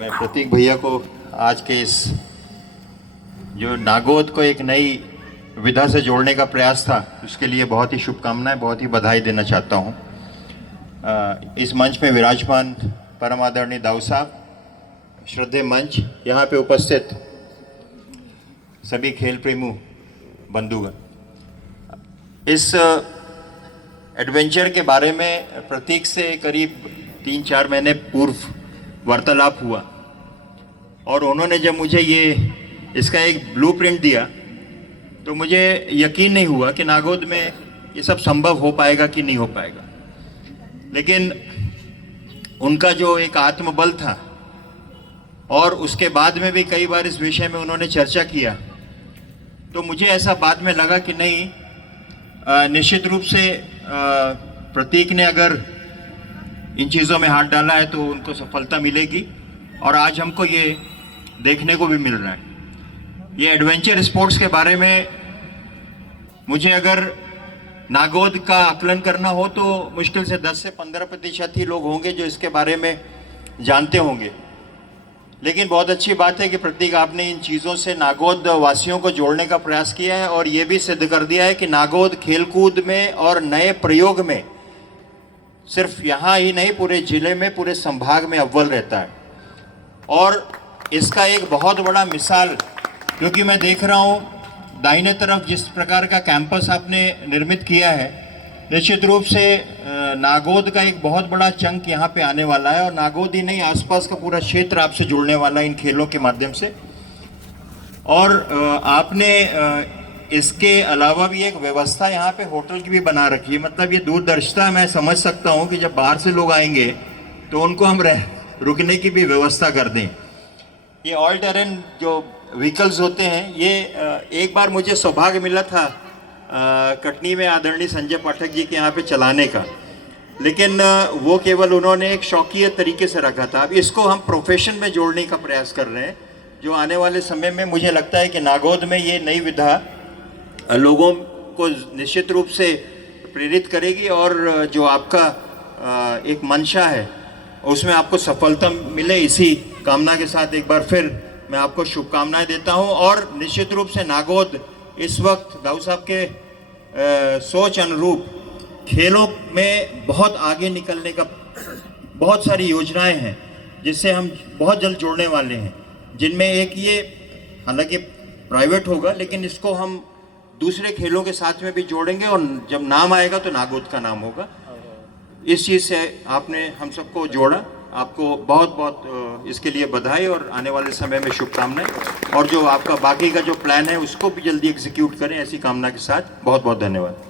मैं प्रतीक भैया को आज के इस जो नागोद को एक नई विधा से जोड़ने का प्रयास था उसके लिए बहुत ही शुभकामनाएं, बहुत ही बधाई देना चाहता हूं। इस मंच में विराजमान परम आदरणीय दाऊ साहब, श्रद्धेय मंच, यहाँ पे उपस्थित सभी खेल प्रेमी बंधुगण, इस एडवेंचर के बारे में प्रतीक से करीब 3-4 महीने पूर्व वार्तालाप हुआ और उन्होंने जब मुझे इसका एक ब्लूप्रिंट दिया तो मुझे यकीन नहीं हुआ कि नागोद में ये सब संभव हो पाएगा कि नहीं हो पाएगा। लेकिन उनका जो एक आत्मबल था और उसके बाद में भी कई बार इस विषय में उन्होंने चर्चा किया, तो मुझे ऐसा बाद में लगा कि नहीं, निश्चित रूप से प्रतीक ने अगर इन चीज़ों में हाथ डाला है तो उनको सफलता मिलेगी और आज हमको ये देखने को भी मिल रहा है। ये एडवेंचर स्पोर्ट्स के बारे में मुझे अगर नागोद का आकलन करना हो तो मुश्किल से 10 से 15% ही लोग होंगे जो इसके बारे में जानते होंगे। लेकिन बहुत अच्छी बात है कि प्रतीक, आपने इन चीज़ों से नागोद वासियों को जोड़ने का प्रयास किया है और ये भी सिद्ध कर दिया है कि नागोद खेलकूद में और नए प्रयोग में सिर्फ यहाँ ही नहीं, पूरे जिले में, पूरे संभाग में अव्वल रहता है। और इसका एक बहुत बड़ा मिसाल, क्योंकि मैं देख रहा हूँ दाहिने तरफ जिस प्रकार का कैंपस आपने निर्मित किया है, निश्चित रूप से नागोद का एक बहुत बड़ा चंक यहाँ पे आने वाला है और नागोद ही नहीं, आसपास का पूरा क्षेत्र आपसे जुड़ने वाला है इन खेलों के माध्यम से। और आपने इसके अलावा भी एक व्यवस्था यहाँ पे होटल की भी बना रखी है। मतलब ये दूरदर्शिता मैं समझ सकता हूँ कि जब बाहर से लोग आएंगे तो उनको हम रुकने की भी व्यवस्था कर दें। ये ऑल टेरेन जो व्हीकल्स होते हैं, ये एक बार मुझे सौभाग्य मिला था कटनी में आदरणीय संजय पाठक जी के यहाँ पे चलाने का, लेकिन वो केवल उन्होंने एक शौकीय तरीके से रखा था। अब इसको हम प्रोफेशन में जोड़ने का प्रयास कर रहे हैं, जो आने वाले समय में मुझे लगता है कि नागोद में ये नई विधा लोगों को निश्चित रूप से प्रेरित करेगी और जो आपका एक मंशा है उसमें आपको सफलता मिले। इसी कामना के साथ एक बार फिर मैं आपको शुभकामनाएं देता हूं और निश्चित रूप से नागोद इस वक्त दाऊ साहब के सोच अनुरूप खेलों में बहुत आगे निकलने का बहुत सारी योजनाएं हैं जिससे हम बहुत जल्द जोड़ने वाले हैं, जिनमें एक ये, हालांकि प्राइवेट होगा, लेकिन इसको हम दूसरे खेलों के साथ में भी जोड़ेंगे और जब नाम आएगा तो नागोद का नाम होगा। इस चीज़ से आपने हम सबको जोड़ा, आपको बहुत बहुत इसके लिए बधाई और आने वाले समय में शुभकामनाएं। और जो आपका बाकी का जो प्लान है उसको भी जल्दी एग्जीक्यूट करें, ऐसी कामना के साथ बहुत बहुत धन्यवाद।